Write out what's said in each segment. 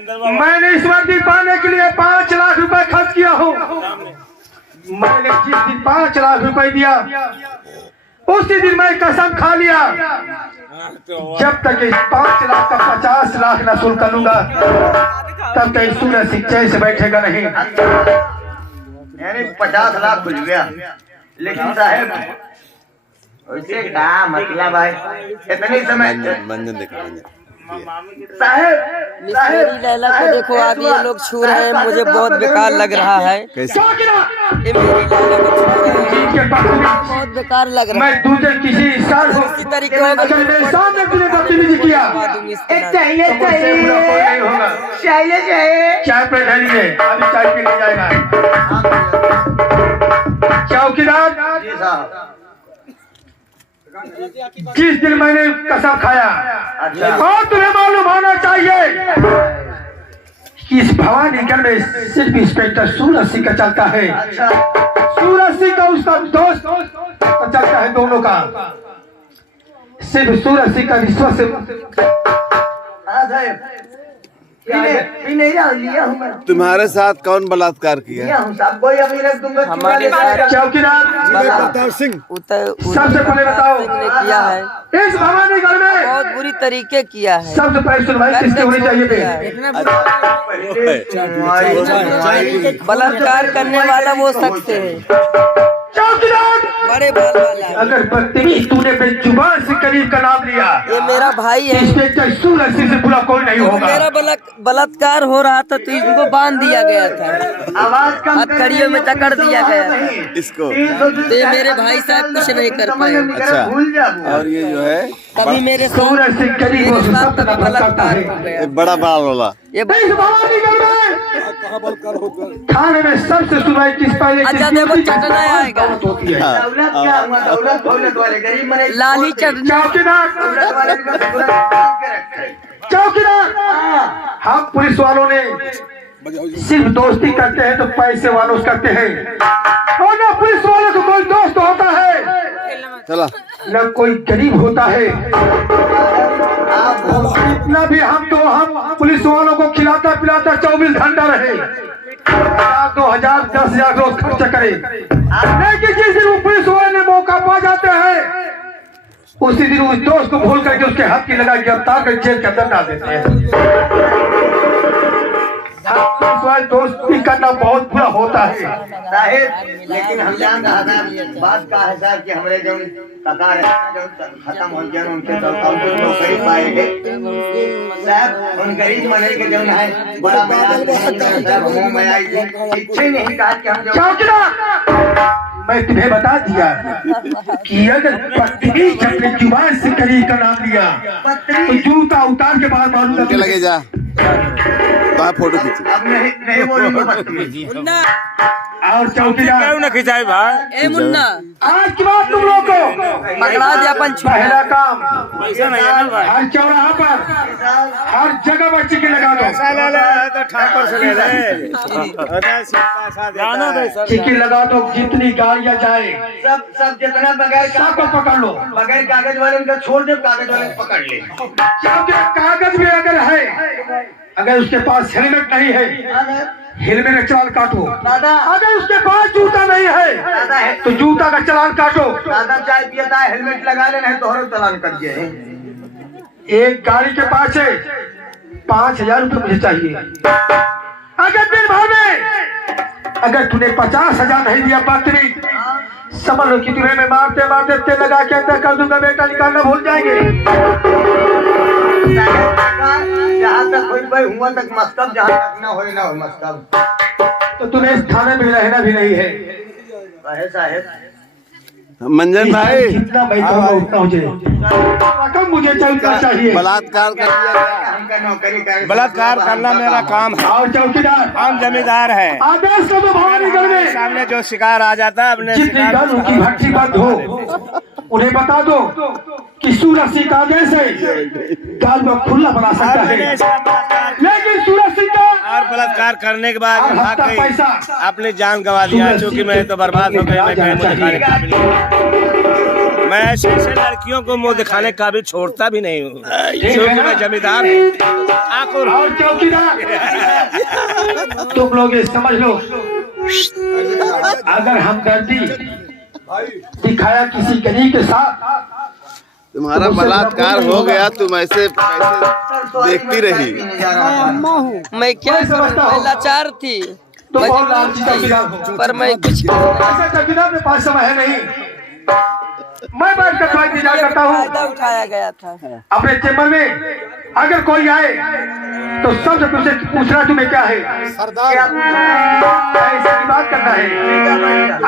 मैंने इस वर्दी पाने के लिए 5 लाख रुपए खर्च किया हूँ। मैंने जिस दिन 5 लाख रुपए दिया उसी दिन मैं कसम खा लिया जब तक इस 5 लाख का 50 लाख न वसूल कर लूंगा तब तक सूरज सिंह चैन से बैठेगा नहीं। यानी 50 लाख खुल गया, लेकिन साहब उससे क्या मतलब है? इतने समय मंजन देखा साहब मेरी लैला को देखो आगे ये लोग छू रहे हैं, मुझे बहुत बेकार लग रहा है। कैसे ये मेरी लैला को छू रहे हैं, बहुत बेकार लग रहा है। मैं तुझे किसी इंसान को इसी तरीके होगा अगर मेरे सामने तूने बदतमीजी किया चाय पे ढलिए, अभी चाय पी नहीं जाएगा। चौकीदार जी साहब, जिस दिन मैंने कसम खाया अच्छा और तुम्हें मालूम होना चाहिए कि इस भवानीगढ़ में सिर्फ इंस्पेक्टर सूरज सिंह का चलता है। अच्छा सूरज सिंह का उसका दोस्त का चलता है, दोनों का। सिर्फ सूरज सिंह का विश्वास से हाँ साहब, पी नहीं रहा, लिया हूँ मैं, तुम्हारे साथ कौन बलात्कार किया? लिया हूँ साहब। कोई अभी रख दूंगा हमारे साथ चौकीदार प्रताप सिंह सबसे पहले बताओ, ने किया है, इस भवानीगढ़ में बहुत बुरी तरीके किया है। सबसे पहले सुनवाई किसकी होनी चाहिए बे? बलात्कार करने वाला वो शख्स है, चौकीदार बड़े बाल वाला। अगर बदतमीज तूने बेजुबान से करीब का नाम लिया, ये मेरा भाई है, इंस्पेक्टर सूरज सिंह से बुरा कोई नहीं होगा। मेरा बलात्कार हो रहा था तो इनको बांध दिया गया था, आवाज कम हथकड़ियों में जकड़ दिया गया था, इसको। तो ये मेरे भाई साहब कुछ नहीं कर पाए। अच्छा, भूल जा। और ये जो है कभी मेरे सूरज सिंह गरीब मेरे साथ सबका कभी नफरत करता बलात्कार है। हो गया। एक बड़ा बाल वाला ये इस भवानीगढ़ में थाने में सबसे सुनवाई किस पहले अच्छा देखो चटना आएगा, होती है। दौलत क्या हुआ? दौलत वाले गरीब मरे, लाली चटना। चौकीदार दौलत वाले का पूरा बांध के रखते हैं। चौकीदार हम पुलिस वालों ने सिर्फ दोस्ती करते हैं तो पैसे वालों से करते हैं, और न पुलिस वालों को कोई दोस्त होता है चला। न कोई गरीब होता है। इतना भी हम पुलिस वालों को खिलाता पिलाता 24 घंटा रहे, 2,000 10,000 रोज खर्च करे, लेकिन जिस दिन वो पुलिस वाले ने मौका पा जाते हैं उसी दिन उस दोस्त को भूल करके उसके हाथ की लगा गिरफ्तार कर जेल के अंदर डाल देते हैं। पुलिस वाले दोस्ती करना बहुत बुरा होता है साहेब, लेकिन हम जान रहा था बात का है साहब कि हमारे जो ककार है जो खत्म हो गया उनके तो नौकरी पाएंगे साहब। उन गरीब मने के जो है बड़ा मैदान मुंह में आई इच्छा नहीं कहा कि हम जो चौकीदार मैं तुम्हें बता दिया कि अगर पत्नी अपने जुबान से करीब का नाम लिया तो जूता उतार के बाहर मारूंगा। के लगे जा तो फोटो खींच। अब नहीं बोलूंगा बदतमीजी। और चौकीदार न खिंचाए भाई। ए मुन्ना, आज की बात तुम लोग को पकड़ा दिया अपन पहला काम पैसा नहीं है ना भाई। हर चौराहा पर हर जगह पर चिक्की लगा दो। तो ठाकुर से ले ले। जाना दे सर। चिक्की लगा दो, जितनी गाड़ियां जाए सब जितना बगैर सबको पकड़ लो। बगैर कागज वाले उनका छोड़ दे, कागज वाले को पकड़ ले। क्योंकि कागज भी अगर है, अगर उसके पास हेलमेट नहीं है हेलमेट का चालान काटो। दादा अगर उसके पास जूता नहीं दादा है है तो जूता का चालान काटो। दादा चाय पियता है, हेलमेट लगा लेना है, तोहरे चालान कर दिए। एक गाड़ी के पास है 5,000 रुपये मुझे चाहिए। अगर दिन भर में अगर तूने 50,000 नहीं दिया बदतमीज, समझ लो कि तुम्हें मैं मारते मारते तेल लगा के अंदर कर दूंगा, बेटा निकालना भूल जाएंगे। जहाँ तक कोई भाई हुआ तक मस्तब, जहाँ तक ना हो मस्तब, तो तुम्हें इस थाने में रहना भी नहीं है। साहेब मंजन भाई जितना मैं कहूँगा उतना मुझे चलना चाहिए। बलात्कार कर दिया गया। हमका नौकरी कर बलात्कार करना मेरा काम है। और चौकीदार हम जमींदार हैं। आदेश का तो भवानीगढ़ में सामने जो शिकार आ जाता है अपने जितनी शिकार गन उनकी भट्टी बंद हो, उन्हें बता दो कि सूरज सिंह का आदेश है, गाल में खुला बना सकता है, लेकिन सूरज सिंह का और बलात्कार करने के बाद और भाग हफ्ता गई, पैसा अपनी जान गंवा दिया। चूंकि मैं तो बर्बाद हो गया, मैं कहीं मुझे खाने का काबिल नहीं। मैं ऐसे लड़कियों को मुंह दिखाने का भी छोड़ता भी नहीं हूँ, क्योंकि मैं जमींदार हूँ। ठाकुर और चौकीदार, तुम लोग ये समझ लो, अगर हमदर्दी दिखाया किसी गरीब के साथ, तुम्हारा बलात्कार हो गया, तुम ऐसे कैसे देखती रही? मैं क्या करूं, मैं लाचार थी, तुम बहुत लालची चौकीदार हो। पर मैं कुछ ऐसा चौकीदार मेरे पास समय है नहीं। मैं बैठ कर तुम्हारा इंतजार करता हूँ फायदा उठाया गया था। अपने चेम्बर में। अगर कोई आए तो सबसे तुझसे पूछना तुम्हें क्या है, क्या ऐसे की बात करना है।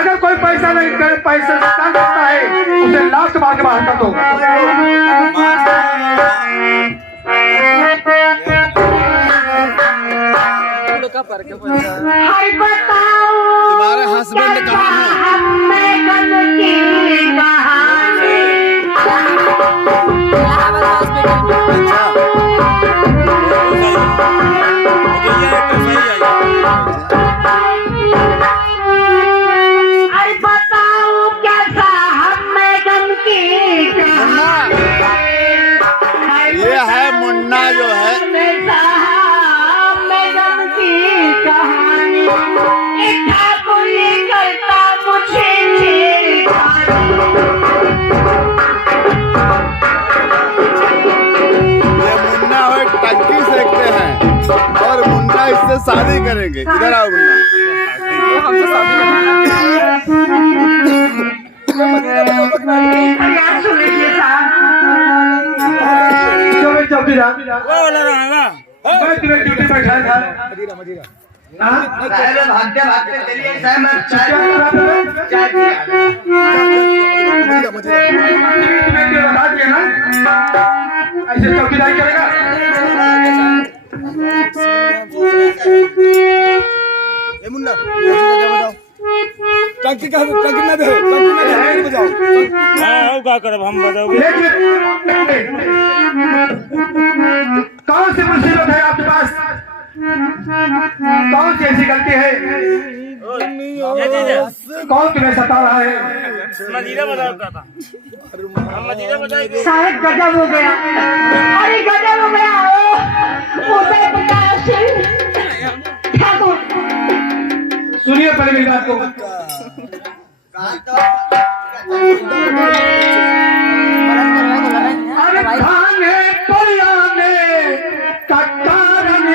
अगर कोई पैसा नहीं करे, पैसा स्टार्ट करता है, उसे लास्ट मार के बाहर कर दो। तुम्हारे हस्बैंड कहाँ हैं? अरे बताओ कैसा हमें गम की ये है मुन्ना जो है। गम की कहानी ठाकुर ये करता मुझे ये मुन्ना और टंकी सेकते हैं और मुन्ना इससे शादी करेंगे। इधर आओ मुन्ना। चौकीदार, मैं तुम्हें ड्यूटी पर बैठाया था। हाँ? भागते भागते चलिए साहब, मैं चाय तुम्हें बता दिया ना, ऐसे चौकीदारी करेगा। हम बताओगे लेकिन कौन सी मुसीबत है आपके पास, कौन सी ऐसी गलती है, कौन तुम्हें सता रहा है? मजीरा बताता था, हम मजीरा बताएंगे। साहब गजब हो गया, अरे गजब हो गया। उदय प्रकाश ठाकुर, सुनिए पहले मेरी बात को। अरे खाने पुराने का कारण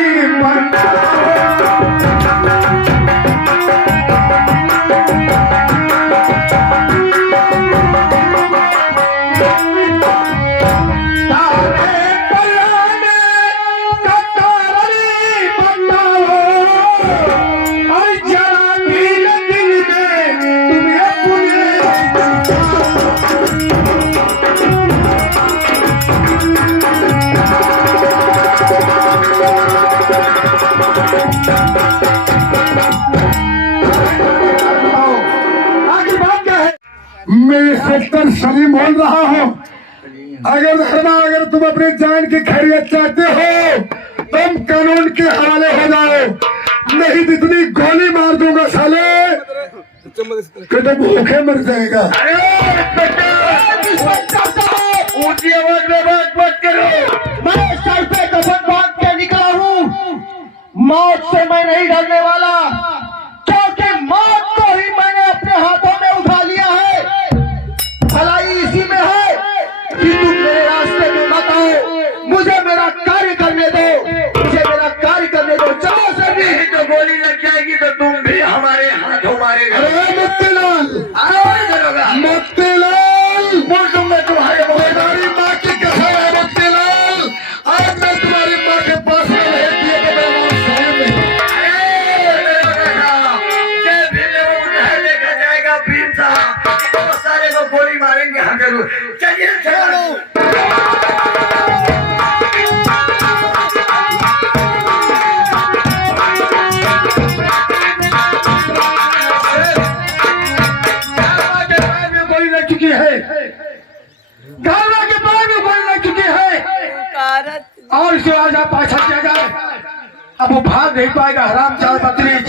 इंस्पेक्टर सलीम बोल रहा हूँ। अगर तुम अपनी जान की खैरियत चाहते हो, तुम कानून के हवाले हो जाओ, नहीं तो इतनी गोली मार दूंगा साले कि तुम भूखे मर जाएगा। ऊंची आवाज में बात मत करो। मैं सर पे कफन बांध के निकला हूँ, मौत से मैं नहीं डरने वाला, क्योंकि मौत को ही मैंने अपने हाथों में उठा लिया है। भलाई इसी में है कि तुम मेरे रास्ते में मत आओ, मुझे मेरा कार्य करने दो, मुझे मेरा कार्य करने दो। चलो सर, नहीं तो गोली लग जाएगी तो तुम भी हमारे हाथों मारेगा। मोतीलाल, मोतीलाल, बोल दूंगा तुम्हारे तुम्हारी माँ की कसम है मोतीलाल। आज मैं तुम्हारी माँ के पास में भेज दिया कि मैं वहाँ स्वयं में। देखा जाएगा भीम साहब, तो सारे को गोली मारेंगे। हाँ जरूर, चलिए चलो। गोली लग चुकी है, गाना के बाद में गोली लग चुकी है, और इसे आज आप पाछा किया जाए। अब वो भाग नहीं पाएगा, हराम चाल बदतमीज।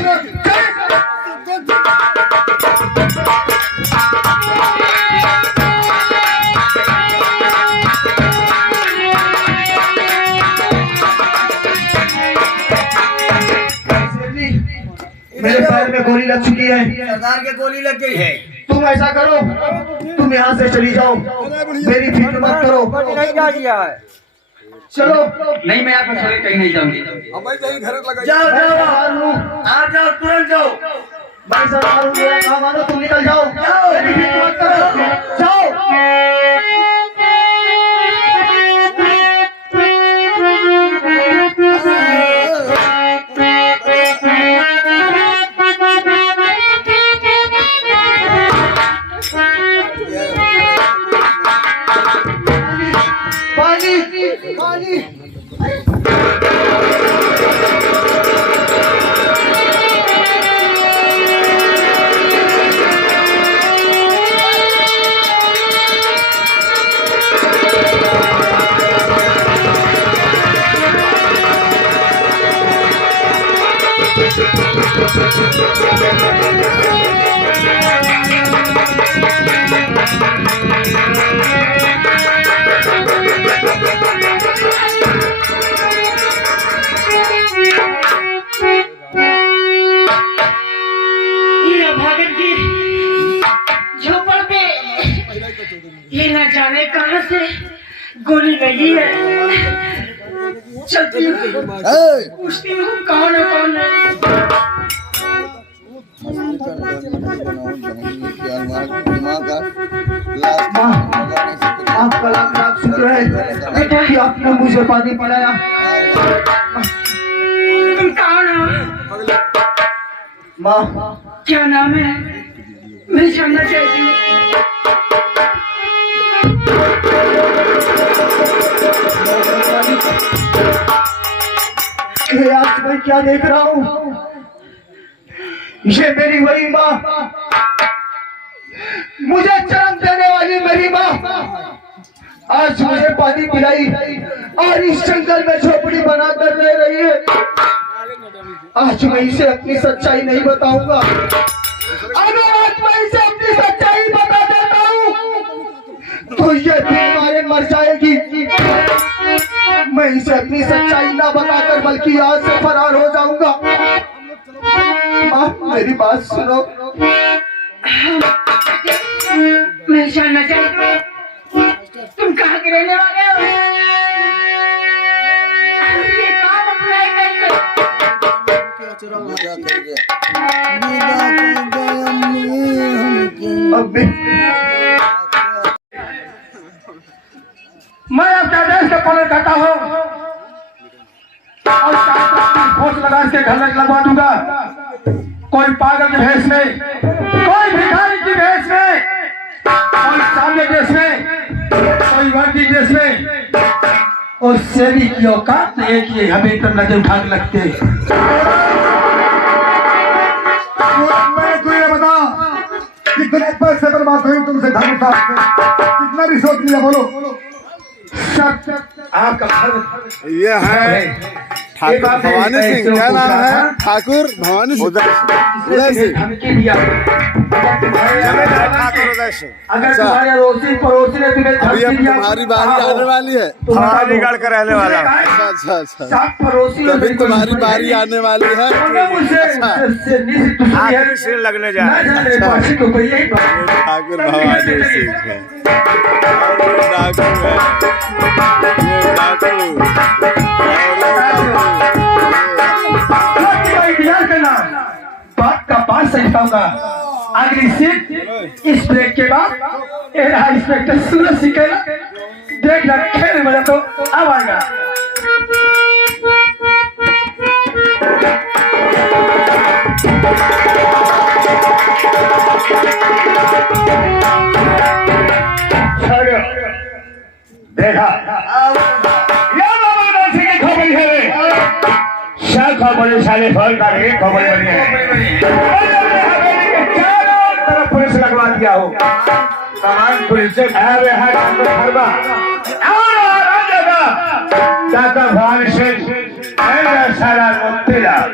गोली लग चुकी है। सरदार के गोली लग गई है। तुम ऐसा करो, तुम यहाँ से चली जाओ, मेरी फिक्र मत करो। चलो। नहीं, मैं आपको छोड़ के कहीं नहीं जाऊंगी। जाओ जाओ, आ जाओ, तुरंत जाओ। मैं सरदार हूँ, मेरा काम मानो, तुम निकल जाओ। जाओ, मेरी फिक्र मत करो, जाओ। ये भागत की झोपड़ पे ये न जाने कहां से गोली लगी है। चलती हूँ, पूछती हूँ कौन है कौन है। आपका लाख लाख शुक्र है कि आपने मुझे पानी पिलाया। तुम कौन हो? माँ, क्या नाम है? मैं जानना चाहती हूँ। ये आज मैं क्या देख रहा हूँ? ये मेरी वही माँ, मुझे जन्म देने वाली मेरी माँ आज मुझे पानी पिलाई और इस जंगल में झोपड़ी बनाकर रह रही है। आज मैं इसे अपनी सच्चाई नहीं बताऊंगा। अगर आज मैं इसे अपनी सच्चाई बता देता हूँ तो ये बीमारी मर जाएगी। मैं इसे अपनी सच्चाई ना बताकर बल्कि यहाँ से फरार हो जाऊंगा। माँ, मेरी बात सुनो। मैं जानना चाहती हूँ तुम कहाँ के रहने वाले हो? ये काम अपना ही करिए। अम्मी, मैं आपके देश का पालन करता हूँ और घोष लगा के घर लगवा दूंगा। कोई पागल के भेष में, कोई भिखारी की भेष में, कोई सामने देश में, कोई वर्दी देश में, और सेवी की औकात नहीं है कि हमें इतना नजर उठा के लगते। मैं तू ये बता कितने पैसे बर्बाद हुई तुमसे धर्म कितना रिश्वत लिया, बोलो। आपका ये है ठाकुर भवानी सिंह। क्या नाम है? ठाकुर भवानी सिंह, उदय सिंह। अगर तुम्हारे अड़ोसी पड़ोसी ने तुम्हें अभी अब तुम्हारी बारी आने वाली है। अलीगढ़ का रहने वाला। अच्छा अच्छा, सात पड़ोसी तभी तुम्हारी बारी आने वाली है। आखिरी सीन लगने जा रहा है। ठाकुर भवानी सिंह है। डाकू है, ये डाकू। बात का बात समझाऊंगा। अगली सीट इस ब्रेक के बाद ये रहा इंस्पेक्टर सूरज सिंह। देख रखे मजा तो अब आएगा। देखा खबर है, सब खबर साले फल का खबर बनी है। चारों तरफ पुलिस लगवा दिया हो। तमाम पुलिस से सारा मोतीलाल,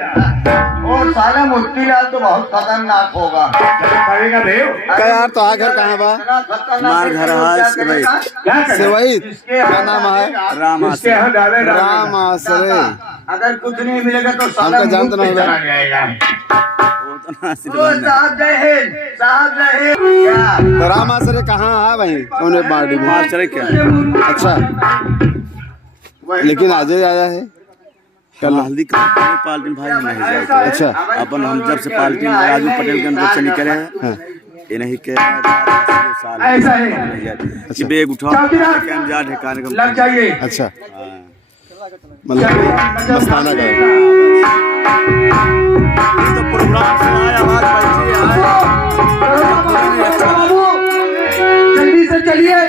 और साला मोतीलाल तो बहुत खतरनाक होगा। करेगा देव। क्या यार, तो आखिर कहाँ बा? हमार घर सेवई। क्या नाम है? राम आसरे। अगर कुछ नहीं मिलेगा तो साला हमको जानते मुंह पे ना चला होगा। जाएगा। ओ साहब जय हिंद, साहब जय हिंद। क्या तो राम आसरे कहाँ है भाई? कौन है पार्टी में? मास्टर क्या अच्छा, लेकिन आज ही आया है कल। हल्दी का पार्टी में भाई नहीं जाते। अच्छा, अपन हम जब से पार्टी में राजू पटेल के अंदर से निकले हैं ये नहीं के साल ऐसा है कि बेग उठाओ चौकीदार कैम जा ठिकाने लग का जाइए। अच्छा, मतलब मस्ताना का तो प्रोग्राम से आया आवाज बाबू जल्दी से चलिए।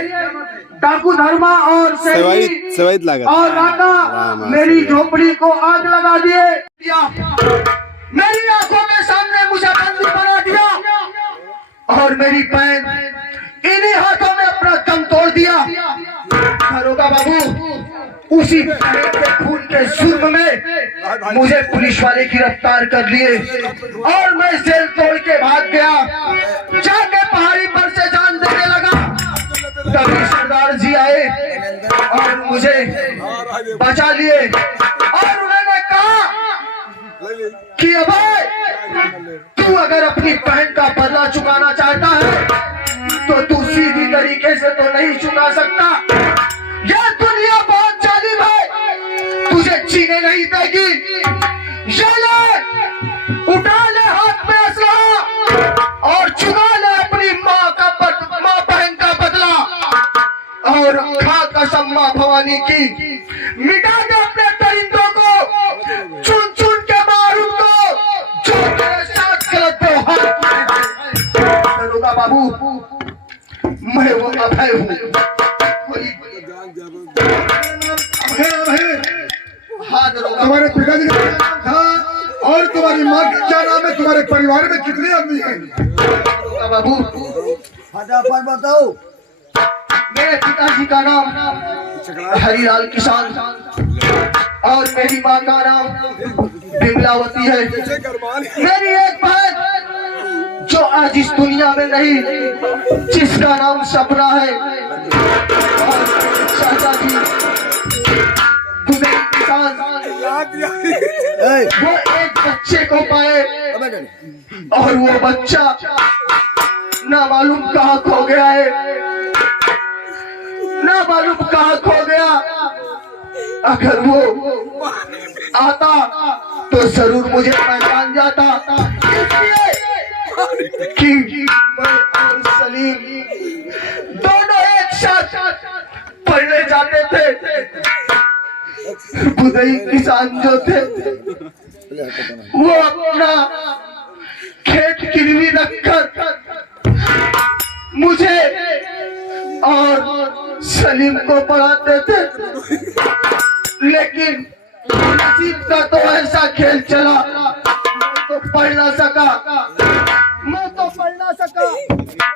डाकू धर्मा और सेवाइत लागत और राका राम मेरी झोपड़ी को आग लगा दिए, मेरी आंखों के सामने मुझे बंदी बना दिया और मेरी बहन इन्हीं हाथों में अपना दम तोड़ दिया। दरोगा बाबू उसी बहन के खून के जुर्म में मुझे पुलिस वाले गिरफ्तार कर लिए और मैं जेल तोड़ के भाग गया। जाके पहाड़ी पर से जान देने लगा। तभी सरदार जी आए और मुझे बचा लिए और उन्होंने कहा कि अभय तू अगर अपनी बहन का बदला चुकाना चाहता है तो तू सीधी तरीके से तो नहीं चुका सकता। यह दुनिया बहुत जालिम है, तुझे जीने नहीं देगी। ये ले, उठा ले हाथ में असला और चुका ले अपनी माँ बहन का बदला और खा कसम माँ भवानी की। मिटा दे अपने परिंदों को, चुन चुन के मार उनको जो तेरे साथ गलत व्यवहार किए हैं। दरोगा बाबू मैं वो अभय हूँ। हाँ दरोगा, तुम्हारे पिताजी का और तुम्हारी माँ का क्या नाम है? तुम्हारे परिवार में कितने आदमी हैं? दरोगा बाबू फटाफट बताओ। मेरे पिताजी का नाम हरिलाल किसान और मेरी माँ का नाम बिमलावती है। मेरी एक बहन जो आज इस दुनिया में नहीं, जिसका नाम सपना है। और चाचा जी दुबई किसान वो एक बच्चे को पाए और वो बच्चा ना मालूम कहाँ खो गया है, ना मालूम कहाँ खो गया। अगर वो आता तो जरूर मुझे पहचान जाता, इसलिए कि मैं और सलीम दोनों एक साथ पढ़ने जाते थे। बुधई किसान जो थे वो अपना खेत गिरवी रखकर मुझे और सलीम को पढ़ाते थे, लेकिन नसीब का तो ऐसा खेल चला